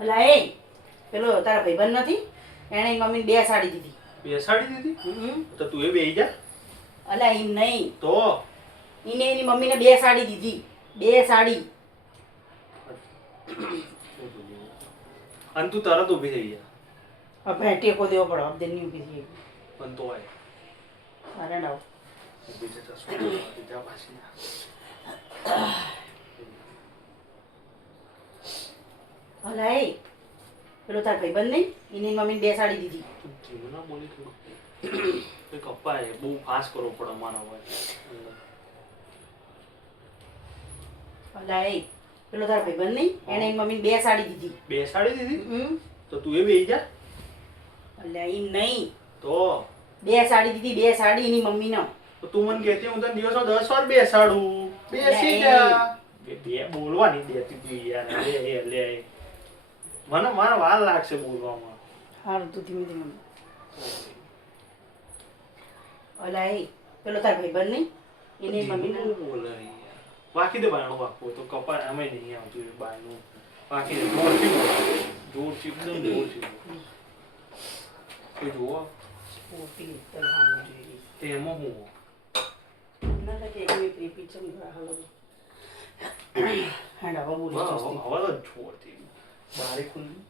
અલા એ પેલો તારા ભાઈબંધ નથી એણે એની મમ્મીને બે સાડી દીધી. બેસાડી દીધી? તો તું એ બેહી જા. અલા એમ નહીં, તો એને એની મમ્મીને બે સાડી દીધી. બે સાડી. અને તું તરત ઊભી થઈ જા. આપણે ટેકો દેવો પડે અબદેની ઊભી થઈ ગઈ. પણ તોય અરે ના ઊભી થતા શું જા પાછી. અલા એ પેલો તારા ભાઈબંધ નહીં એની મમ્મીને બે સાડી દીધી. તું ધીમું ના બોલી થોડું. એ કપાય બહુ ફાસ્ટ કરવો પડે મારા હોય. અલા એ પેલો તારા ભાઈબંધ નહીં એણે એની મમ્મીને બે સાડી દીધી. બેસાડી દીધી? તો તું એ બેહી જા. અલ્યા એમ નહીં, તો બે સાડી દીધી. બે સાડી એની મમ્મીનો. તો તું મને કહેતી હું તને દિવસમાં 10 વાર બેસાડું. બેસી જા. બે બોલવાની દેતી તું યાર. લે મને મારા વાર લાગશે બોલવામાં. સારું તું ધીમે ધીમે. અલા એ પેલો તારા ભાઈબંધ નહીં એની મમ્મીનો. ધીમું બોલે યાર. વાકી દે બાયણું વાગવું તો કપાળ એમ નહીં આવતું એ બાયણું. વાકી દે જોરથી બોલ. જોરથી એકદમ જોરથી બોલ. કોઈ જુઓ મોટી પેલો સામો જોઈએ. તેમાં હું ના લાગે એક રીપી ચમ હાલો. હેડા હવે બોલી હવે જસ્તી. તો જોરથી બારે ખુલ્લી.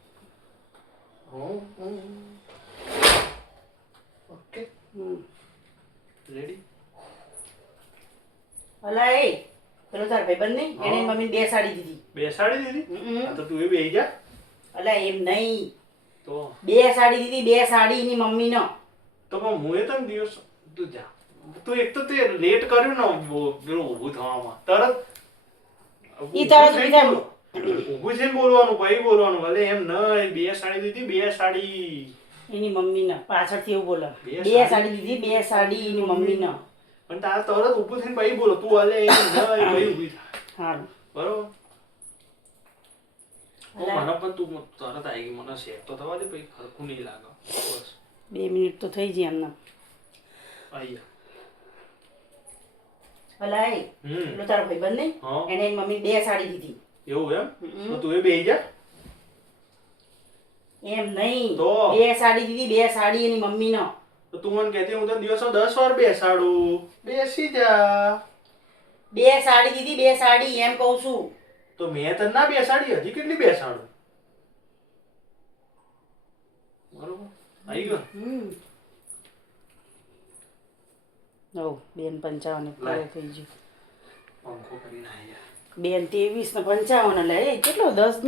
Okay ready. અલા એ પેલો તારા ભાઈબંધ નહીં એણે એની મમ્મીને બે સાડી દીધી. બેસાડી દીધી? તો તું એ બેહી જા. અલા એમ નહીં, તો બે સાડી દીધી. બે સાડી એની મમ્મીનો. તો પણ હું એ તને દિવસ તું જા. તું એક તો તે લેટ કર્યું ને પેલું ઊભું થવામાં તરત ઈ તરત ઊભી થાય. ઊભું છે બોલવાનું ભાઈ બોલવાનું. ભલે એમ નહીં બે સાડી દીધી. બે સાડી એની મમ્મીનો. પાછળથી એવું બોલે. બે બે સાડી દીધી. બે સાડી એની મમ્મીનો. પણ તારે તરત ઊભું થઈને ભાઈ બોલો. તું હલે એમ નહીં ભાઈ ઊભી થાય. સારું. બરોબર. મને પણ તું તરત આવી ગઈ. મને સેટ તો થવા દે પછી ખરખું નહીં લાગે. બસ 2 મિનિટ તો થઈ જાય એમને. આઈ અલા એ પેલો તારો ભાઈબંધ નહીં હા. એણે એની મમ્મી બે સાડી દીધી. એવું એમ? તો તું એ બેહી જા. એમ નહીં, તો? બે સાડી દીધી. બે સાડી એની મમ્મીનો. તો તું મને કહેતી હું તને દિવસમાં 10 વાર બેસાડું. બેસી જા. બે સાડી દીધી. બે સાડી એમ કહું છું. તો મેં તને ના બેસાડી. હજી કેટલી બેસાડું? બરોબર આવી ગયો. ઓ 2:55 પૂરો થઈ ગયો. પંખો કરીને આવી જા. 2:23 ને 55 લે કેટલો 10